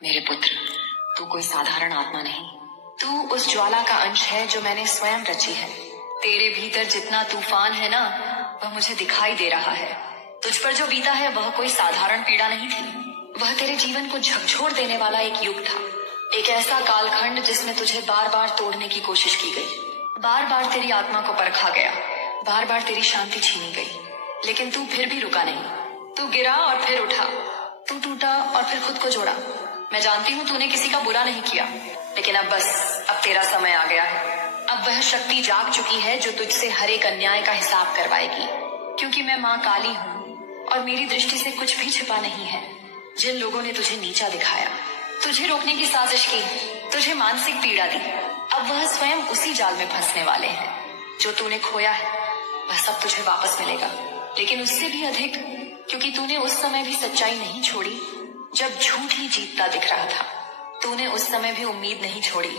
मेरे पुत्र, तू कोई साधारण आत्मा नहीं। तू उस ज्वाला का अंश है जो मैंने स्वयं रची है। तेरे भीतर जितना तूफान है ना, वह मुझे दिखाई दे रहा है। तुझ पर जो बीता है वह कोई साधारण पीड़ा नहीं थी। वह तेरे जीवन को झकझोर देने वाला एक युग था, एक ऐसा कालखंड जिसमें तुझे बार बार तोड़ने की कोशिश की गई। बार बार तेरी आत्मा को परखा गया, बार बार तेरी शांति छीनी गई, लेकिन तू फिर भी रुका नहीं। तू गिरा और फिर उठा, तू टूटा और फिर खुद को जोड़ा। मैं जानती हूँ तूने किसी का बुरा नहीं किया, लेकिन अब बस, अब तेरा समय आ गया है। अब वह शक्ति जाग चुकी है जो तुझसे हर एक अन्याय का हिसाब करवाएगी, क्योंकि मैं माँ काली हूँ और मेरी दृष्टि से कुछ भी छिपा नहीं है। जिन लोगों ने तुझे नीचा दिखाया, तुझे रोकने की साजिश की, तुझे मानसिक पीड़ा दी, अब वह स्वयं उसी जाल में फंसने वाले हैं। जो तूने खोया है वह सब तुझे वापस मिलेगा, लेकिन उससे भी अधिक, क्योंकि तूने उस समय भी सच्चाई नहीं छोड़ी जब झूठ ही जीतता दिख रहा था। तूने उस समय भी उम्मीद नहीं छोड़ी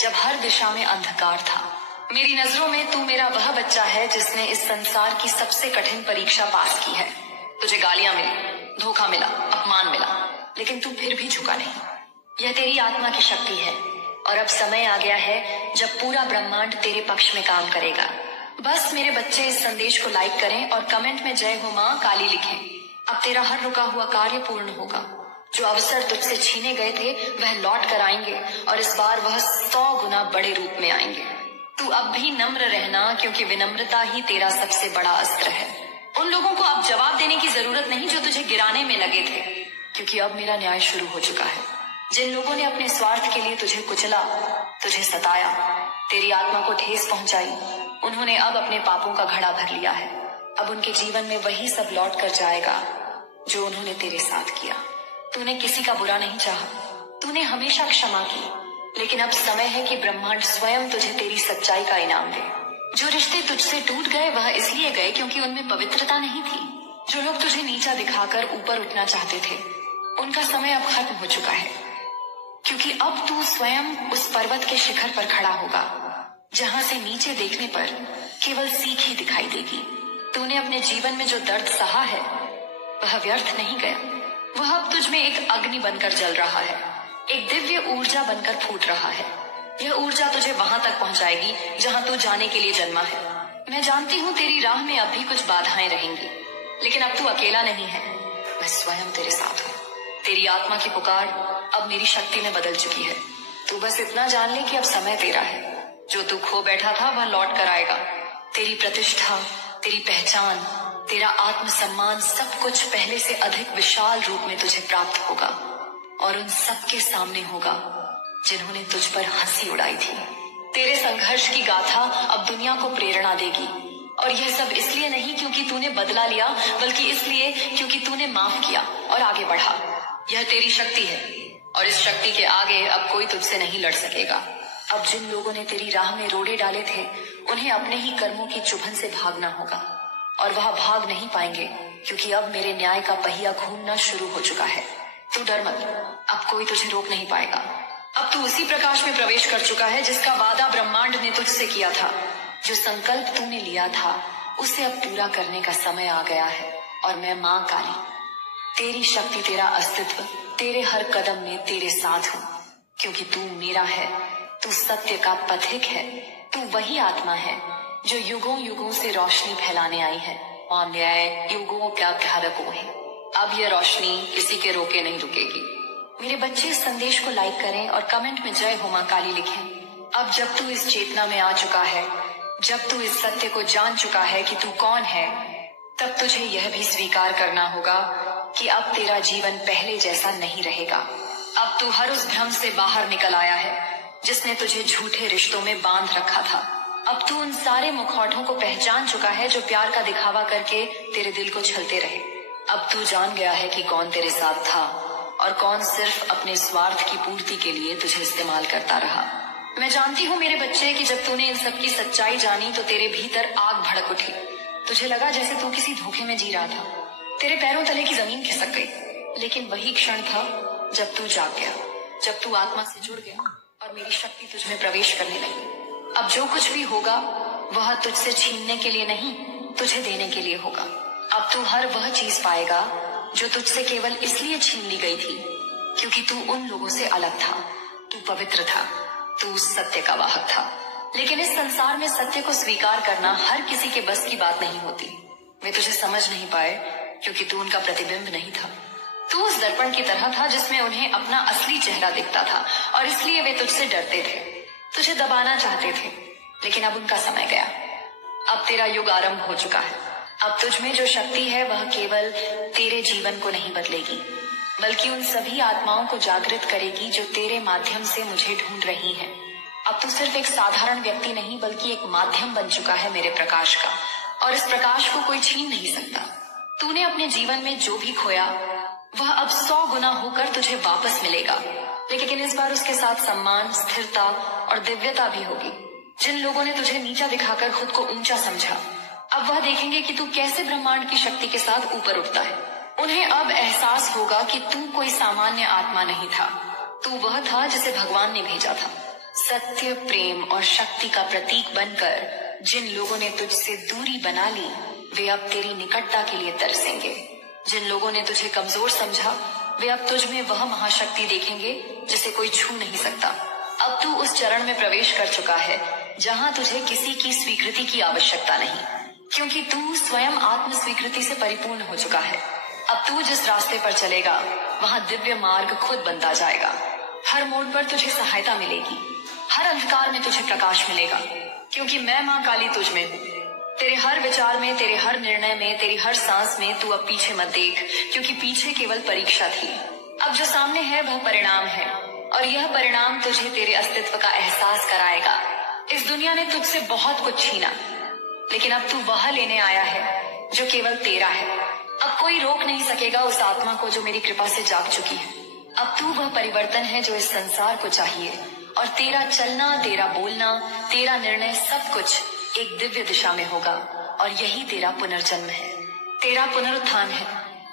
जब हर दिशा में अंधकार था। मेरी नजरों में तू मेरा वह बच्चा है जिसने इस संसार की सबसे कठिन परीक्षा पास की है। तुझे गालियां मिली, धोखा मिला, अपमान मिला, लेकिन तू फिर भी झुका नहीं। यह तेरी आत्मा की शक्ति है और अब समय आ गया है जब पूरा ब्रह्मांड तेरे पक्ष में काम करेगा। बस मेरे बच्चे इस संदेश को लाइक करें और कमेंट में जय हो माँ काली लिखें। अब तेरा हर रुका हुआ कार्य पूर्ण होगा। जो अवसर तुझसे छीने गए थे वह लौट कर आएंगे और इस बार वह 100 गुना बड़े रूप में आएंगे। तू अब भी नम्र रहना, क्योंकि विनम्रता ही तेरा सबसे बड़ा अस्त्र है। उन लोगों को अब जवाब देने की जरूरत नहीं जो तुझे गिराने में लगे थे, क्योंकि अब मेरा न्याय शुरू हो चुका है। जिन लोगों ने अपने स्वार्थ के लिए तुझे कुचला, तुझे सताया, तेरी आत्मा को ठेस पहुंचाई, उन्होंने अब अपने पापों का घड़ा भर लिया है। अब उनके जीवन में वही सब लौट कर जाएगा जो उन्होंने तेरे साथ किया। तूने किसी का बुरा नहीं चाहा, तूने हमेशा क्षमा की, लेकिन अब समय है कि ब्रह्मांड स्वयं तुझे तेरी सच्चाई का इनाम दे। जो रिश्ते तुझसे टूट गए वह इसलिए गए क्योंकि उनमें पवित्रता नहीं थी। जो लोग तुझे नीचा दिखाकर ऊपर उठना चाहते थे, उनका समय अब खत्म हो चुका है, क्योंकि अब तू स्वयं उस पर्वत के शिखर पर खड़ा होगा जहां से नीचे देखने पर केवल सीख ही दिखाई देगी। तूने अपने जीवन में जो दर्द सहा है वह व्यर्थ नहीं गया। वह अब तुझ में एक अग्नि बनकर जल रहा है, एक दिव्य ऊर्जा बनकर फूट रहा है। यह ऊर्जा तुझे वहां तक पहुंचाएगी जहां तू जाने के लिए जन्मा है। मैं जानती हूँ तेरी राह में अब भी कुछ बाधाएं रहेंगी, लेकिन अब तू अकेला नहीं है, मैं स्वयं तेरे साथ हूँ। तेरी आत्मा की पुकार अब मेरी शक्ति में बदल चुकी है। तू बस इतना जान ले कि अब समय तेरा है। जो तू खो बैठा था वह लौट कर आएगा। तेरी प्रतिष्ठा, तेरी पहचान, तेरा आत्मसम्मान, सब कुछ पहले से अधिक विशाल रूप में तुझे प्राप्त होगा और उन सबके सामने होगा जिन्होंने तुझ पर हंसी उड़ाई थी। तेरे संघर्ष की गाथा अब दुनिया को प्रेरणा देगी, और यह सब इसलिए नहीं क्योंकि तूने बदला लिया, बल्कि इसलिए क्योंकि तूने माफ किया और आगे बढ़ा। यह तेरी शक्ति है और इस शक्ति के आगे अब कोई तुझसे नहीं लड़ सकेगा। अब जिन लोगों ने तेरी राह में रोड़े डाले थे, उन्हें अपने ही कर्मों की चुभन से भागना होगा, और वह भाग नहीं पाएंगे क्योंकि अब मेरे न्याय का पहिया घूमना शुरू हो चुका है। तू डर मत, अब कोई तुझे रोक नहीं पाएगा। अब तू उसी प्रकाश में प्रवेश कर चुका है जिसका वादा ब्रह्मांड ने तुझसे किया था। जो संकल्प तूने लिया था उसे अब पूरा करने का समय आ गया है, और मैं माँ काली, तेरी शक्ति, तेरा अस्तित्व, तेरे हर कदम में तेरे साथ हूँ, क्योंकि तू मेरा है। तू सत्य का पथिक है। तू वही आत्मा है जो युगों युगों से रोशनी फैलाने आई है और न्याय युगों का धारकों है। अब यह रोशनी किसी के रोके नहीं रुकेगी। मेरे बच्चे इस संदेश को लाइक करें और कमेंट में जय हो माँ काली लिखें। अब जब तू इस चेतना में आ चुका है, जब तू इस सत्य को जान चुका है कि तू कौन है, तब तुझे यह भी स्वीकार करना होगा कि अब तेरा जीवन पहले जैसा नहीं रहेगा। अब तू हर उस भ्रम से बाहर निकल आया है जिसने तुझे झूठे रिश्तों में बांध रखा था। अब तू उन सारे मुखौटों को पहचान चुका है जो प्यार का दिखावा करके तेरे दिल को छलते रहे। अब तू जान गया है कि कौन तेरे साथ था और कौन सिर्फ अपने स्वार्थ की पूर्ति के लिए तुझे इस्तेमाल करता रहा। मैं जानती हूँ मेरे बच्चे कि जब तूने इन सब की सच्चाई जानी तो तेरे भीतर आग भड़क उठी। तुझे लगा जैसे तू किसी धोखे में जी रहा था। तेरे पैरों तले की जमीन खिसक गई, लेकिन वही क्षण था जब तू जाग गया, जब तू आत्मा से जुड़ गया और मेरी शक्ति तुझ में प्रवेश करने लगी। अब जो कुछ भी होगा वह तुझसे छीनने के लिए नहीं, तुझे देने के लिए होगा। अब तू हर वह चीज पाएगा जो तुझसे केवल इसलिए छीन ली गई थी क्योंकि तू उन लोगों से अलग था। तू पवित्र था, तू सत्य का वाहक था। लेकिन इस संसार में सत्य को स्वीकार करना हर किसी के बस की बात नहीं होती। वे तुझे समझ नहीं पाए क्योंकि तू उनका प्रतिबिंब नहीं था। तू उस दर्पण की तरह था जिसमें उन्हें अपना असली चेहरा दिखता था और इसलिए वे तुझसे डरते थे, तुझे दबाना चाहते थे। लेकिन अब उनका समय गया। अब तेरा युग आरंभ हो चुका है। अब तुझ में जो शक्ति है वह केवल तेरे जीवन को नहीं बदलेगी, बल्कि उन सभी आत्माओं को जागृत करेगी जो तेरे माध्यम से मुझे ढूंढ रही हैं। अब तू सिर्फ एक साधारण व्यक्ति नहीं बल्कि एक माध्यम बन चुका है मेरे प्रकाश का, और इस प्रकाश को कोई छीन नहीं सकता। तूने अपने जीवन में जो भी खोया वह अब 100 गुना होकर तुझे वापस मिलेगा, लेकिन इस बार उसके साथ सम्मान, स्थिरता और दिव्यता भी होगी। जिन लोगों ने तुझे नीचा दिखाकर खुद को ऊंचा समझा, अब वह देखेंगे कि तू कैसे ब्रह्मांड की शक्ति के साथ ऊपर उठता है। उन्हें अब एहसास होगा कि तू कोई सामान्य आत्मा नहीं था, तू वह था जिसे भगवान ने भेजा था। सत्य, प्रेम और शक्ति का प्रतीक बनकर जिन लोगों ने तुझसे दूरी बना ली, वे अब तेरी निकटता के लिए तरसेंगे। जिन लोगों ने तुझे कमजोर समझा, वे अब तुझ में वह महाशक्ति देखेंगे जिसे कोई छू नहीं सकता। अब तू उस चरण में प्रवेश कर चुका है जहां तुझे किसी की स्वीकृति की आवश्यकता नहीं, क्योंकि तू स्वयं आत्म स्वीकृति से परिपूर्ण हो चुका है। अब तू जिस रास्ते पर चलेगा वहां दिव्य मार्ग खुद बनता जाएगा। हर मोड़ पर तुझे सहायता मिलेगी, हर अंधकार में तुझे प्रकाश मिलेगा, क्योंकि मैं माँ काली तुझ में हूँ। तेरे हर विचार में, तेरे हर निर्णय में, तेरी हर सांस में तू अब पीछे मत देख, क्योंकि पीछे केवल परीक्षा थी। अब जो सामने है वह परिणाम है, और यह परिणाम तुझे तेरे अस्तित्व का एहसास कराएगा। इस दुनिया ने तुझसे बहुत कुछ छीना, लेकिन अब तू वह लेने आया है जो केवल तेरा है। अब कोई रोक नहीं सकेगा उस आत्मा को जो मेरी कृपा से जाग चुकी है। अब तू वह परिवर्तन है जो इस संसार को चाहिए, और तेरा चलना, तेरा बोलना, तेरा निर्णय, सब कुछ एक दिव्य दिशा में होगा, और यही तेरा पुनर्जन्म है, तेरा पुनरुत्थान है।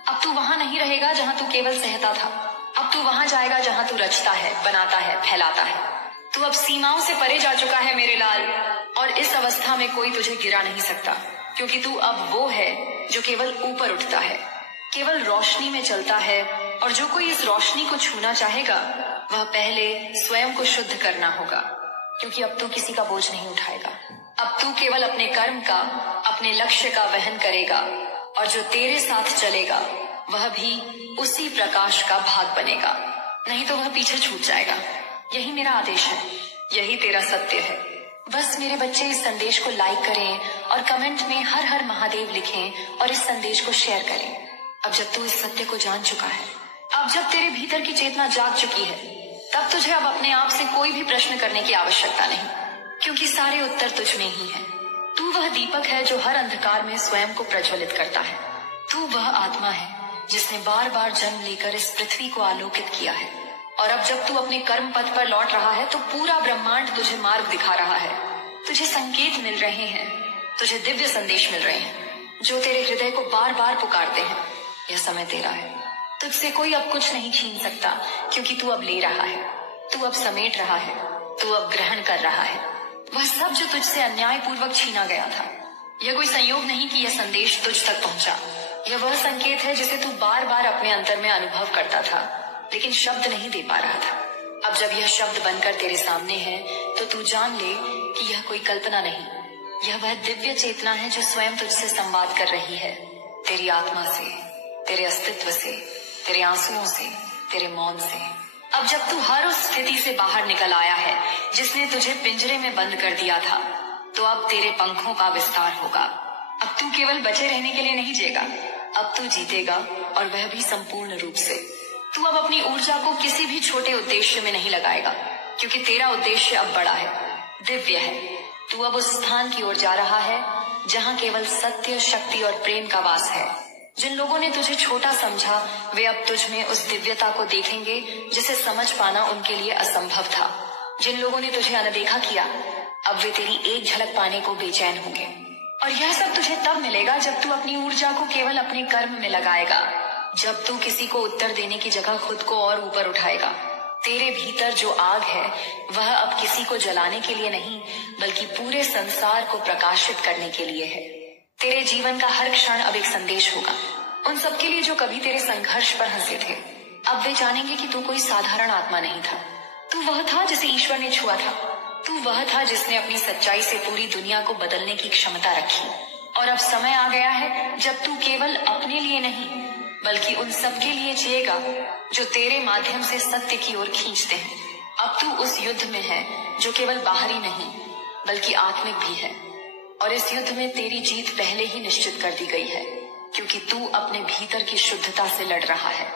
अब तू वहां नहीं रहेगा जहां तू केवल सहता था, अब तू वहां जाएगा जहां तू रचता है, बनाता है, फैलाता है। तू अब सीमाओं से परे जा चुका है मेरे लाल, और इस अवस्था में कोई तुझे गिरा नहीं सकता, क्योंकि तू अब वो है जो केवल ऊपर उठता है, केवल रोशनी में चलता है। और जो कोई इस रोशनी को छूना चाहेगा वह पहले स्वयं को शुद्ध करना होगा, क्योंकि अब तू किसी का बोझ नहीं उठाएगा। अब तू केवल अपने कर्म का, अपने लक्ष्य का वहन करेगा, और जो तेरे साथ चलेगा वह भी उसी प्रकाश का भाग बनेगा, नहीं तो वह पीछे छूट जाएगा। यही मेरा आदेश है, यही तेरा सत्य है। बस मेरे बच्चे इस संदेश को लाइक करें और कमेंट में हर हर महादेव लिखें और इस संदेश को शेयर करें। अब जब तू इस सत्य को जान चुका है, अब जब तेरे भीतर की चेतना जाग चुकी है, तब तुझे अब अपने आप से कोई भी प्रश्न करने की आवश्यकता नहीं, क्योंकि सारे उत्तर तुझ में ही हैं। तू वह दीपक है जो हर अंधकार में स्वयं को प्रज्वलित करता है। तू वह आत्मा है जिसने बार बार जन्म लेकर इस पृथ्वी को आलोकित किया है, और अब जब तू अपने कर्म पथ पर लौट रहा है तो पूरा ब्रह्मांड तुझे मार्ग दिखा रहा है। तुझे संकेत मिल रहे हैं, तुझे दिव्य संदेश मिल रहे हैं जो तेरे हृदय को बार बार पुकारते हैं। यह समय तेरा है, तुझसे कोई अब कुछ नहीं छीन सकता, क्योंकि तू अब ले रहा है, तू अब समेट रहा है, तू अब ग्रहण कर रहा है वह सब जो तुझसे अन्याय पूर्वक छीना गया था। यह कोई संयोग नहीं कि यह संदेश तुझ तक पहुंचा, यह वह संकेत है जिसे तू बार बार अपने अंतर में अनुभव करता था, लेकिन शब्द नहीं दे पा रहा था। अब जब यह शब्द बनकर तेरे सामने है तो तू जान ले कि यह कोई कल्पना नहीं, यह वह दिव्य चेतना है जो स्वयं तुझसे संवाद कर रही है, तेरी आत्मा से, तेरे अस्तित्व से, तेरे आंसुओं से, तेरे मौन से। अब जब तू हर उस स्थिति से बाहर निकल आया है जिसने तुझे पिंजरे में बंद कर दिया था, तो अब तेरे पंखों का विस्तार होगा। अब तू केवल बचे रहने के लिए नहीं जिएगा, अब तू जीतेगा, और वह भी संपूर्ण रूप से। तू अब अपनी ऊर्जा को किसी भी छोटे उद्देश्य में नहीं लगाएगा, क्योंकि तेरा उद्देश्य अब बड़ा है, दिव्य है। तू अब उस स्थान की ओर जा रहा है जहां केवल सत्य, शक्ति और प्रेम का वास है। जिन लोगों ने तुझे छोटा समझा वे अब तुझ में उस दिव्यता को देखेंगे जिसे समझ पाना उनके लिए असंभव था। जिन लोगों ने तुझे अनदेखा किया, अब वे तेरी एक झलक पाने को बेचैन होंगे। और यह सब तुझे तब मिलेगा जब तू अपनी ऊर्जा को केवल अपने कर्म में लगाएगा, जब तू किसी को उत्तर देने की जगह खुद को और ऊपर उठाएगा। तेरे भीतर जो आग है वह अब किसी को जलाने के लिए नहीं, बल्कि पूरे संसार को प्रकाशित करने के लिए है। तेरे जीवन का हर क्षण अब एक संदेश होगा उन सबके लिए जो कभी तेरे संघर्ष पर हंसे थे, अब वे जानेंगे कि तू कोई साधारण आत्मा नहीं था। तू वह था जिसे ईश्वर ने छुआ था। तू वह था जिसने अपनी सच्चाई से पूरी दुनिया को बदलने की क्षमता रखी। और अब समय आ गया है जब तू केवल अपने लिए नहीं बल्कि उन सबके लिए जिएगा जो तेरे माध्यम से सत्य की ओर खींचते हैं। अब तू उस युद्ध में है जो केवल बाहरी नहीं बल्कि आत्मिक भी है। और इस युद्ध में तेरी जीत पहले ही निश्चित कर दी गई है, क्योंकि तू अपने भीतर की शुद्धता से लड़ रहा है।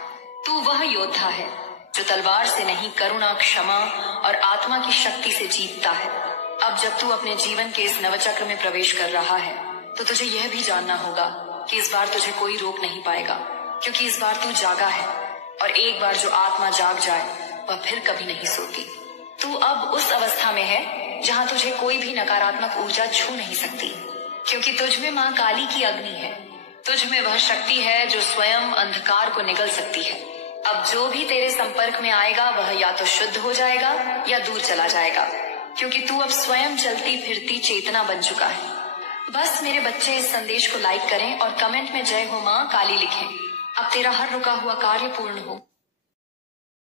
तू वह योद्धा है जो तलवार से नहीं, करुणा, क्षमा और आत्मा की शक्ति से जीतता है। अब जब तू अपने जीवन के इस नवचक्र में प्रवेश कर रहा है तो तुझे यह भी जानना होगा कि इस बार तुझे कोई रोक नहीं पाएगा, क्योंकि इस बार तू जागा है। और एक बार जो आत्मा जाग जाए वह फिर कभी नहीं सोती। तू अब उस अवस्था में है जहाँ तुझे कोई भी नकारात्मक ऊर्जा छू नहीं सकती, क्योंकि तुझ में माँ काली की अग्नि है। तुझ में वह शक्ति है जो स्वयं अंधकार को निगल सकती है। अब जो भी तेरे संपर्क में आएगा वह या तो शुद्ध हो जाएगा या दूर चला जाएगा, क्योंकि तू अब स्वयं चलती फिरती चेतना बन चुका है। बस मेरे बच्चे इस संदेश को लाइक करें और कमेंट में जय हो माँ काली लिखें। अब तेरा हर रुका हुआ कार्य पूर्ण हो।